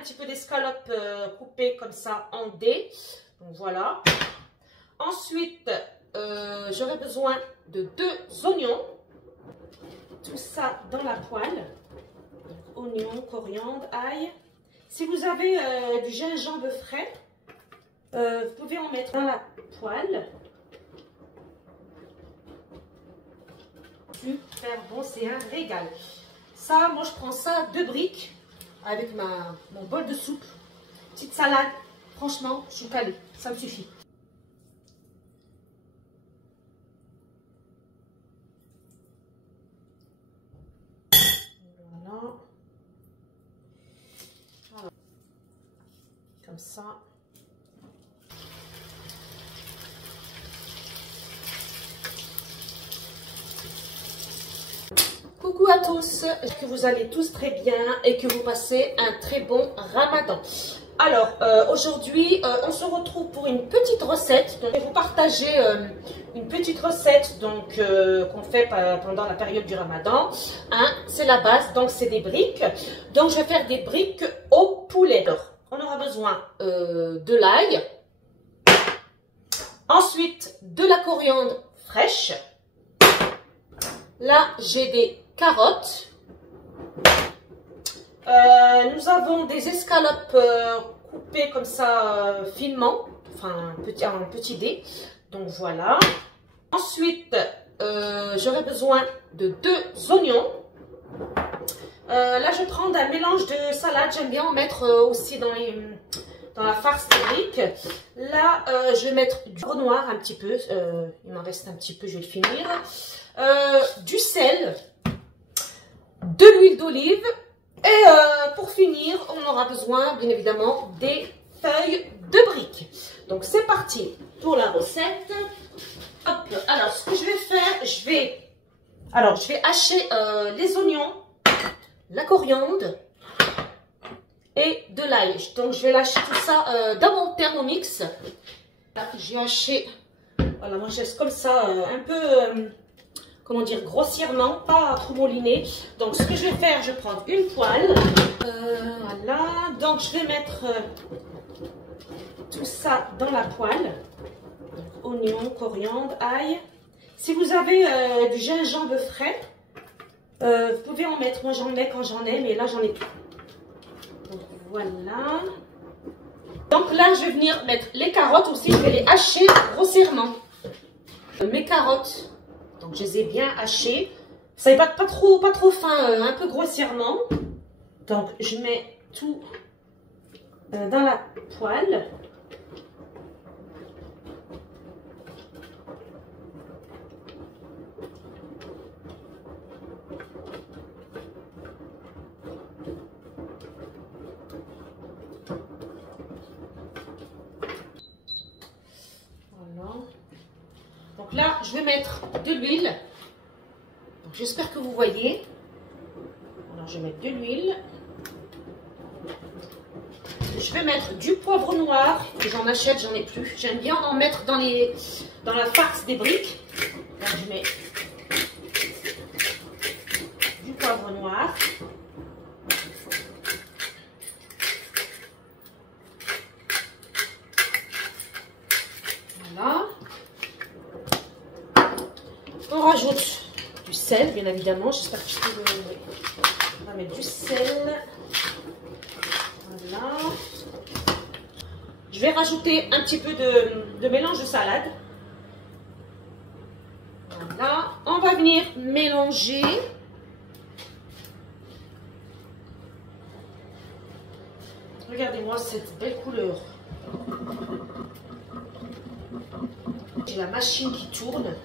petit peu d'escalope coupée comme ça en dés. Donc voilà. Ensuite, j'aurai besoin de 2 oignons. Tout ça dans la poêle. Oignons, coriandre, ail. Si vous avez du gingembre frais, vous pouvez en mettre dans la poêle. Super bon, c'est un régal. Ça, moi je prends ça 2 briques avec mon bol de soupe. Petite salade. Franchement, je suis calée. Ça me suffit. Voilà. Voilà. Comme ça. Coucou à tous, que vous allez tous très bien et que vous passez un très bon ramadan. Alors, aujourd'hui, on se retrouve pour une petite recette. Donc, je vais vous partager une petite recette qu'on fait pendant la période du ramadan. Hein, c'est la base, donc c'est des briques. Donc, je vais faire des briques au poulet. Alors, on aura besoin de l'ail. Ensuite, de la coriandre fraîche. Là, j'ai des carottes. Nous avons des escalopes coupées comme ça finement, enfin en petit dés. Donc voilà. Ensuite, j'aurai besoin de 2 oignons. Là, je vais prendre un mélange de salade. J'aime bien en mettre aussi dans la farce des briques. Là, je vais mettre du beurre noir un petit peu. Il m'en reste un petit peu, je vais le finir. Du sel, de l'huile d'olive et pour finir, on aura besoin bien évidemment des feuilles de briques. Donc c'est parti pour la recette. Hop. Alors ce que je vais faire, je vais hacher les oignons, la coriandre et de l'ail. Donc je vais lâcher tout ça dans mon Thermomix. Là, j'ai haché, voilà, moi je laisse comme ça un peu comment dire, grossièrement, pas trop mouliné. Donc, ce que je vais faire, je vais prendre une poêle. Voilà. Donc, je vais mettre tout ça dans la poêle. Donc, oignon, coriandre, ail. Si vous avez du gingembre frais, vous pouvez en mettre. Moi, j'en mets quand j'en ai, mais là, j'en ai plus. Donc, voilà. Donc, là, je vais venir mettre les carottes aussi. Je vais les hacher grossièrement. Mes carottes. Donc, je les ai bien hachées. Ça n'est pas trop fin, un peu grossièrement. Donc, je mets tout dans la poêle. Voilà. Donc là, je vais mettre de l'huile. J'espère que vous voyez. Alors, je vais mettre de l'huile. Je vais mettre du poivre noir. J'en achète, j'en ai plus. J'aime bien en mettre dans la farce des briques. Donc, je mets du poivre noir. Voilà. On rajoute du sel, bien évidemment. J'espère que je peux... On va mettre du sel. Voilà. Je vais rajouter un petit peu de mélange de salade. Voilà. On va venir mélanger. Regardez-moi cette belle couleur. J'ai la machine qui tourne.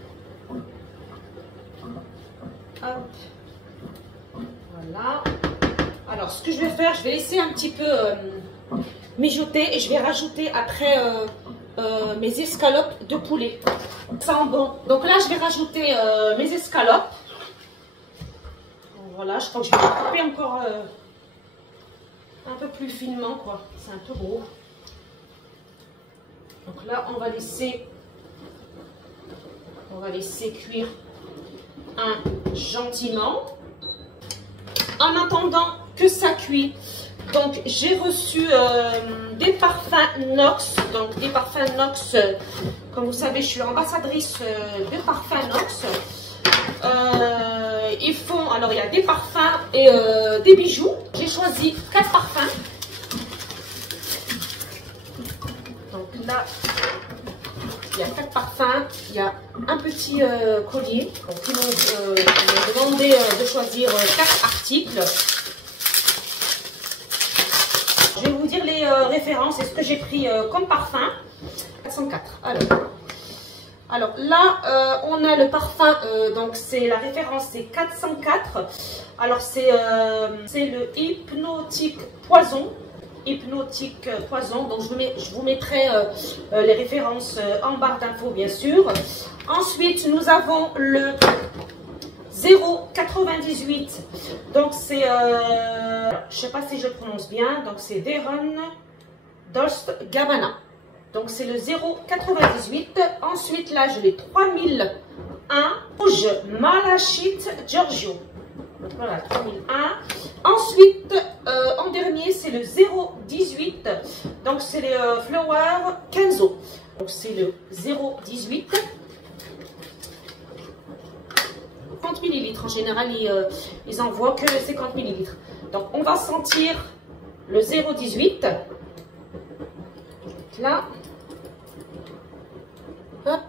Hop. Voilà. Alors, ce que je vais faire, je vais laisser un petit peu mijoter et je vais rajouter après mes escalopes de poulet. Ça sent bon. Donc là, je vais rajouter mes escalopes. Voilà, je crois que je vais les couper encore un peu plus finement, quoi. C'est un peu gros. Donc là, on va laisser cuire gentiment. En attendant que ça cuit, Donc j'ai reçu des parfums Nox. Donc des parfums Nox, comme vous savez, je suis ambassadrice de parfums Nox. Ils font, alors il y a des parfums et des bijoux. J'ai choisi 4 parfums. Donc là, il y a 4 parfums, il y a un petit collier. Donc ils m'ont demandé de choisir 4 articles. Je vais vous dire les références et ce que j'ai pris comme parfum. 404. Alors là, on a le parfum, donc c'est la référence, c'est 404. Alors c'est le Hypnotique Poison. Hypnotique Poison. Donc je vous mettrai les références en barre d'infos, bien sûr. Ensuite, nous avons le 0,98. Donc c'est, je sais pas si je prononce bien. Donc c'est Deron Dolce Gabbana. Donc c'est le 0,98. Ensuite là, je l'ai 3001 rouge Malachite Giorgio. Donc voilà, 3001. Ensuite, en dernier, c'est le 0,18. Donc c'est les Flower Kenzo. Donc c'est le 0,18. 50 ml. En général, ils envoient que 50 ml. Donc on va sentir le 0,18. Là. Hop.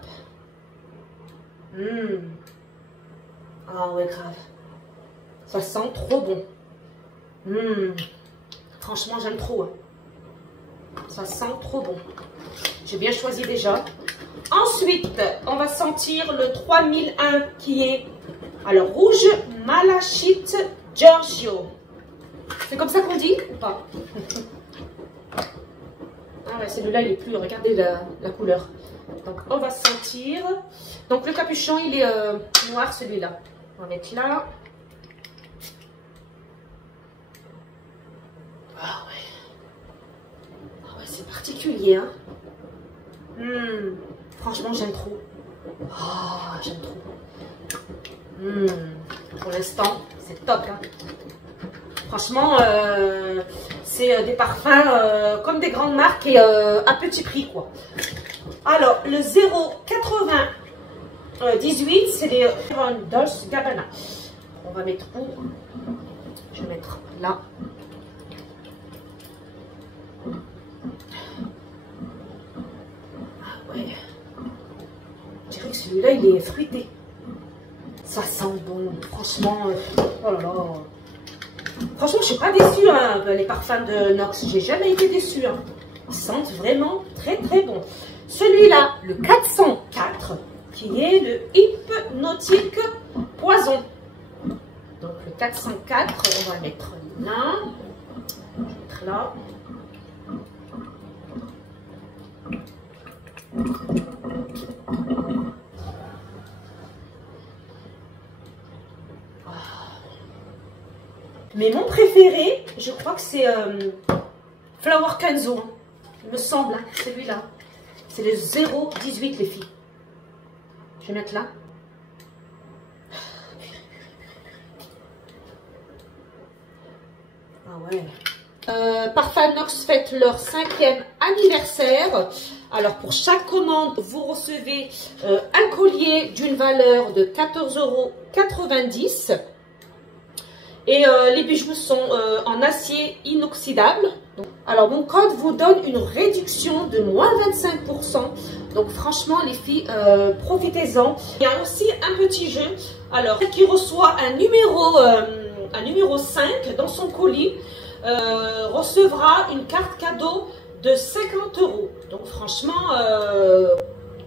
Ah ouais, grave. Ça sent trop bon. Franchement, j'aime trop. Hein. Ça sent trop bon. J'ai bien choisi déjà. Ensuite, on va sentir le 3001 qui est, alors, rouge Malachite Giorgio. C'est comme ça qu'on dit ou pas? Ah ouais, celui-là, il est plus... Regardez la couleur. Donc, on va sentir. Donc, le capuchon, il est noir, celui-là. On va mettre là. Ah ouais, c'est particulier, hein. Franchement, j'aime trop. Ah, j'aime trop. Pour l'instant, c'est top, hein. Franchement, c'est des parfums comme des grandes marques et à petit prix, quoi. Alors, le 0,98, c'est les Dolce Gabbana. On va mettre où? Je vais mettre là. Ah ouais. Je dirais que celui-là, il est fruité. Ça sent bon, franchement. Oh là là. Franchement, je suis pas déçue, hein, les parfums de Nox. J'ai jamais été déçue. Hein. Ils sentent vraiment très très bon. Celui-là, le 404, qui est le Hypnotique Poison. Donc le 404, on va mettre là. Je vais mettre là. Mais mon préféré, je crois que c'est Flower Kenzo. Il me semble, hein, celui-là. C'est le 0,18 les filles. Je vais mettre là. Ah ouais. Parfum Nox fête leur 5e anniversaire. Alors pour chaque commande, vous recevez un collier d'une valeur de 14,90 €. Et les bijoux sont en acier inoxydable. Alors mon code vous donne une réduction de moins 25%. Donc franchement les filles, profitez-en. Il y a aussi un petit jeu. Alors qui reçoit un numéro 5 dans son colis recevra une carte cadeau de 50 €. Donc franchement,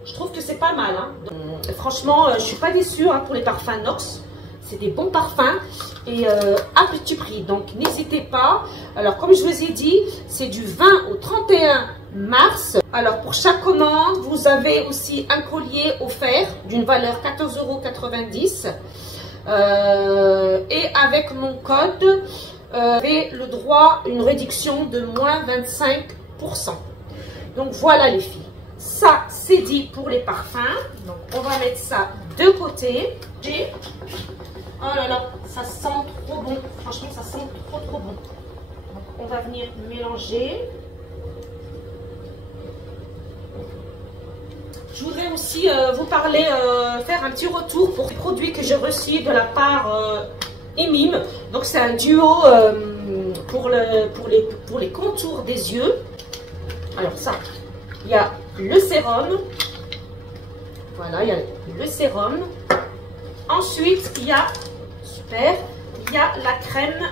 je trouve que c'est pas mal. Hein. Donc, franchement, je suis pas déçue hein, pour les parfums Nox. C'est des bons parfums et à petit prix. Donc n'hésitez pas. Alors comme je vous ai dit, c'est du 20 au 31 mars. Alors pour chaque commande, vous avez aussi un collier offert d'une valeur 14,90 €. Et avec mon code, vous avez le droit à une réduction de moins 25%. Donc voilà les filles. Ça c'est dit pour les parfums. Donc on va mettre ça de côté. Oh là là, ça sent trop bon. Franchement, ça sent trop bon. Donc, on va venir mélanger. Je voudrais aussi vous parler, faire un petit retour pour les produits que j'ai reçus de la part Emim. Donc c'est un duo pour les contours des yeux. Alors ça, il y a le sérum. Voilà, il y a le sérum. Ensuite, il y a, super, il y a la crème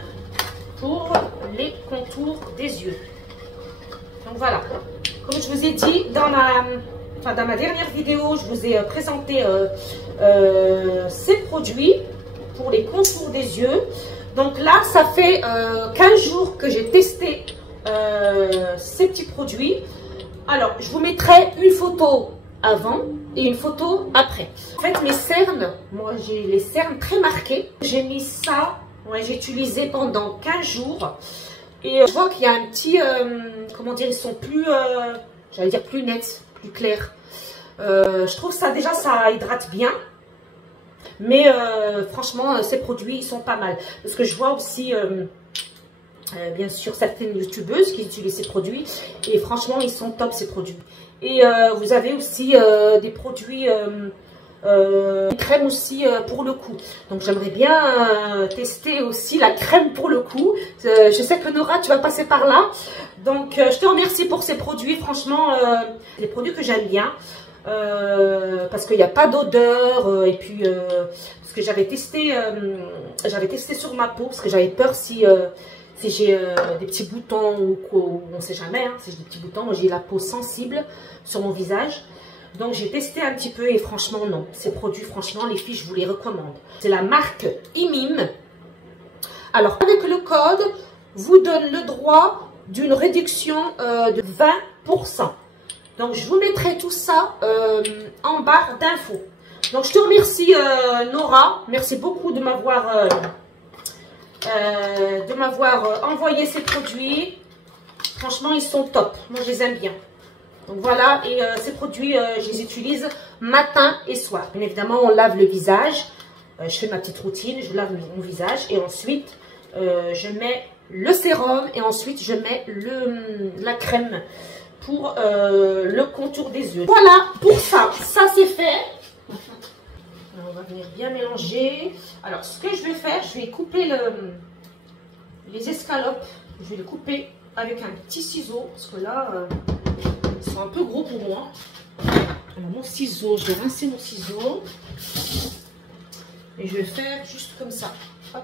pour les contours des yeux. Donc voilà, comme je vous ai dit dans ma dernière vidéo, je vous ai présenté ces produits pour les contours des yeux. Donc là, ça fait 15 jours que j'ai testé ces petits produits. Alors, je vous mettrai une photo avant et une photo après. En fait, mes cernes, moi j'ai les cernes très marquées. J'ai mis ça, ouais, j'ai utilisé pendant 15 jours. Et je vois qu'il y a un petit, comment dire, ils sont plus, j'allais dire plus nets, plus clairs. Je trouve ça, déjà, ça hydrate bien. Mais franchement, ces produits, ils sont pas mal. Parce que je vois aussi, bien sûr, certaines youtubeuses qui utilisent ces produits. Et franchement, ils sont top, ces produits. Et vous avez aussi des produits, crème aussi pour le cou. Donc, j'aimerais bien tester aussi la crème pour le cou. Je sais que Nora, tu vas passer par là. Donc, je te remercie pour ces produits. Franchement, les produits que j'aime bien. Parce qu'il n'y a pas d'odeur et puis parce que j'avais testé sur ma peau parce que j'avais peur si j'ai des petits boutons ou on ne sait jamais, hein, si j'ai des petits boutons. Moi j'ai la peau sensible sur mon visage, donc j'ai testé un petit peu et franchement non, ces produits, franchement les filles, je vous les recommande. C'est la marque Emim. Alors avec le code vous donne le droit d'une réduction de 20%. Donc, je vous mettrai tout ça en barre d'infos. Donc, je te remercie, Nora. Merci beaucoup de m'avoir envoyé ces produits. Franchement, ils sont top. Moi, je les aime bien. Donc, voilà. Et ces produits, je les utilise matin et soir. Bien évidemment, on lave le visage. Je fais ma petite routine. Je lave mon visage. Et ensuite, je mets le sérum. Et ensuite, je mets la crème pour le contour des yeux. Voilà pour ça. Ça, c'est fait. On va venir bien mélanger. Alors, ce que je vais faire, je vais couper les escalopes. Je vais les couper avec un petit ciseau. Parce que là, ils sont un peu gros pour moi. Alors, mon ciseau, je vais rincer mon ciseau. Et je vais faire juste comme ça. Hop.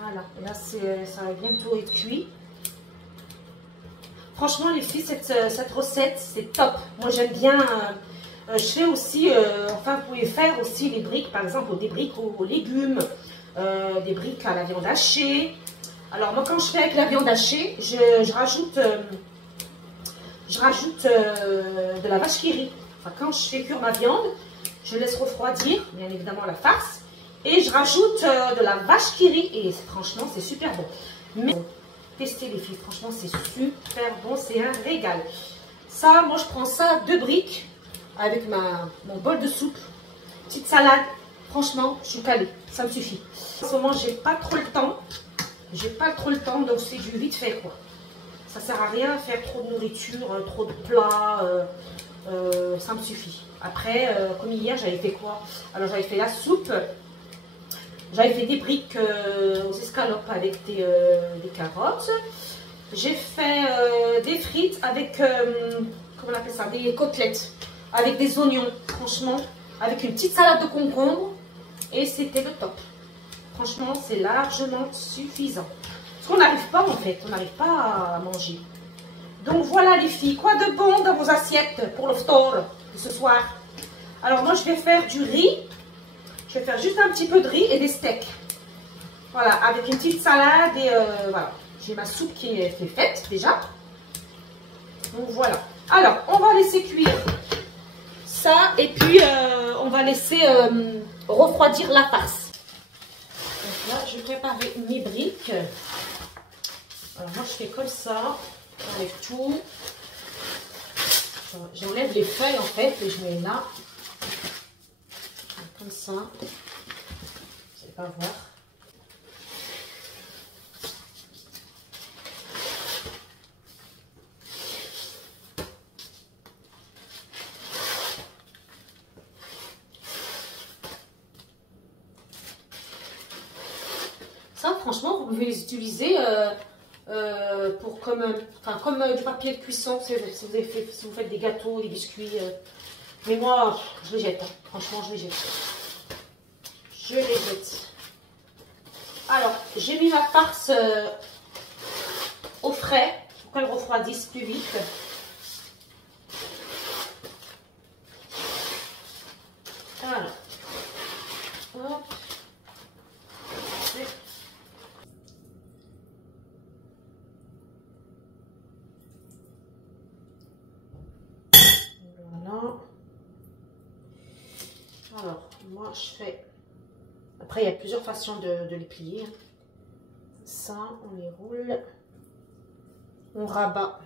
Voilà. Là, ça va bientôt être cuit. Franchement, les filles, cette recette, c'est top. Moi, j'aime bien. Je fais aussi, enfin, vous pouvez faire aussi des briques, par exemple, des briques aux légumes, des briques à la viande hachée. Alors, moi, quand je fais avec la viande hachée, je rajoute de la vache qui rit. Enfin, quand je fais cuire ma viande, je laisse refroidir, bien évidemment, la farce. Et je rajoute de la vache qui rit. Et franchement, c'est super bon. Mais testez les filles, franchement c'est super bon, c'est un régal. Ça, moi je prends ça 2 briques avec mon bol de soupe, petite salade, franchement je suis calée, ça me suffit. En ce moment j'ai pas trop le temps, donc c'est du vite fait quoi. Ça sert à rien de faire trop de nourriture, trop de plats, ça me suffit. Après, comme hier j'avais fait quoi? Alors j'avais fait la soupe. J'avais fait des briques aux escalopes avec des carottes. J'ai fait des frites avec, comment on appelle ça, des côtelettes avec des oignons, franchement, avec une petite salade de concombre. Et c'était le top. Franchement, c'est largement suffisant. Parce qu'on n'arrive pas en fait, on n'arrive pas à manger. Donc voilà les filles, quoi de bon dans vos assiettes pour le phtor de ce soir? Alors moi je vais faire du riz. Je vais faire juste un petit peu de riz et des steaks. Voilà, avec une petite salade et voilà. J'ai ma soupe qui est faite déjà. Donc voilà. Alors, on va laisser cuire ça et puis on va laisser refroidir la farce. Donc là, je vais préparer mes briques. Alors moi, je fais comme ça. J'enlève tout. J'enlève les feuilles en fait et je mets là. Comme ça, vous n'allez pas voir. franchement, vous pouvez les utiliser pour comme du papier de cuisson si vous faites des gâteaux, des biscuits. Mais moi, je les jette. Hein. Franchement, je les jette. Je les jette. Alors, j'ai mis ma farce au frais pour qu'elle refroidisse plus vite. Voilà. Hop. Voilà. Alors, moi, je fais... Après, il y a plusieurs façons de les plier. Ça, on les roule. On rabat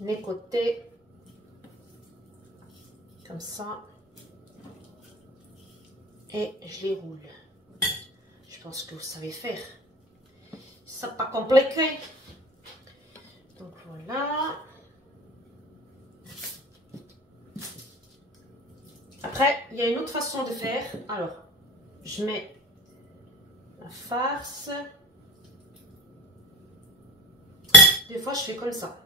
les côtés. Comme ça. Et je les roule. Je pense que vous savez faire. C'est pas compliqué. Donc voilà. Après, il y a une autre façon de faire. Alors, je mets la farce. Des fois, je fais comme ça.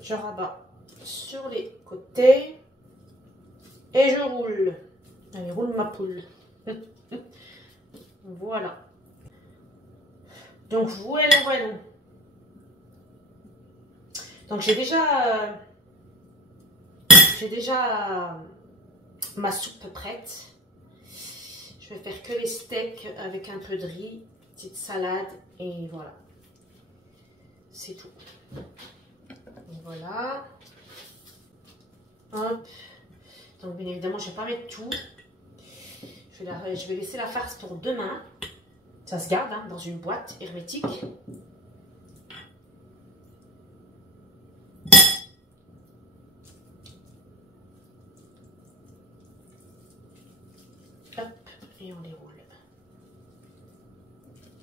Je rabats sur les côtés. Et je roule. Allez, roule ma poule. Voilà. Donc, voilà. Donc, j'ai déjà ma soupe prête. Je vais faire que les steaks avec un peu de riz, petite salade et voilà. C'est tout. Et voilà. Hop. Donc, bien évidemment, je ne vais pas mettre tout. Je vais laisser la farce pour demain. Ça se garde hein, dans une boîte hermétique. Hop, et on les roule.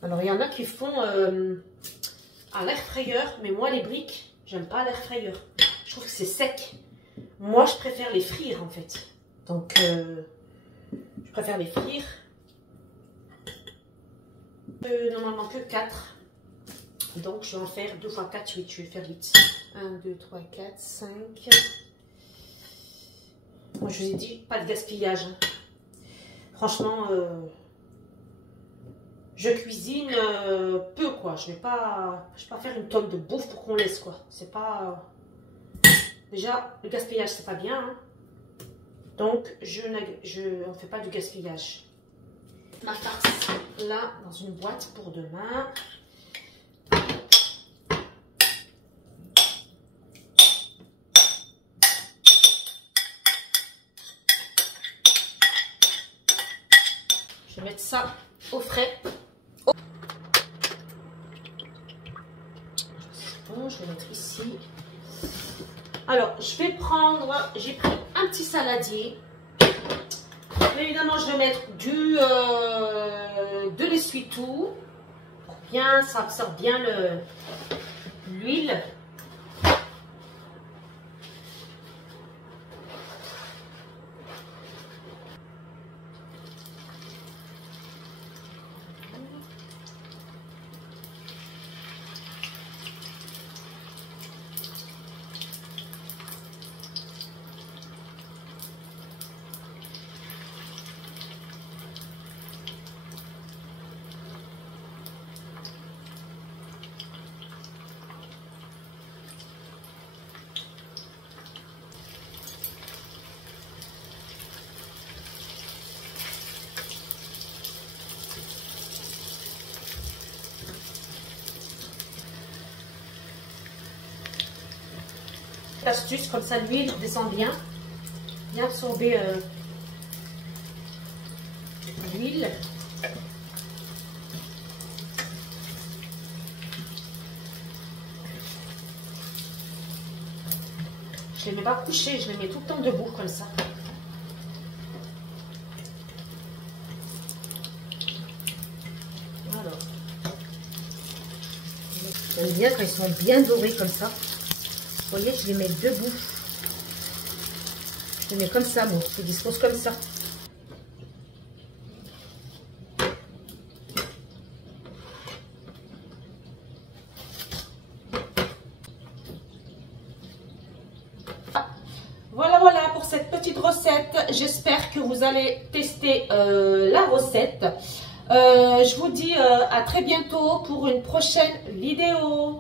Alors, il y en a qui font à l'air frayeur, mais moi, les briques, j'aime pas l'air frayeur. Je trouve que c'est sec. Moi, je préfère les frire, en fait. Donc, je préfère les frire. Normalement que 4. Donc, je vais en faire 2 x 4, 8. Je vais faire 8. 1, 2, 3, 4, 5. Moi, je vous ai dit, pas de gaspillage. Hein. Franchement, je cuisine peu, quoi. Je vais pas faire une tonne de bouffe pour qu'on laisse, quoi. C'est pas... Déjà, le gaspillage, c'est pas bien. Hein. Donc, je ne fais pas du gaspillage. Ma farce, là, dans une boîte pour demain. Je vais mettre ça au frais. C'est bon, je vais mettre ici. Alors, j'ai pris un petit saladier. Évidemment, je vais mettre de l'essuie-tout pour bien, ça absorbe bien l'huile. Astuce, comme ça l'huile descend bien absorber l'huile. Je les mets pas couchés, je les mets tout le temps debout comme ça. Alors, j'aime bien quand ils sont bien dorés comme ça. Vous voyez, je les mets debout. Je les mets comme ça, moi. Je les dispose comme ça. Voilà, voilà pour cette petite recette. J'espère que vous allez tester la recette. Je vous dis à très bientôt pour une prochaine vidéo.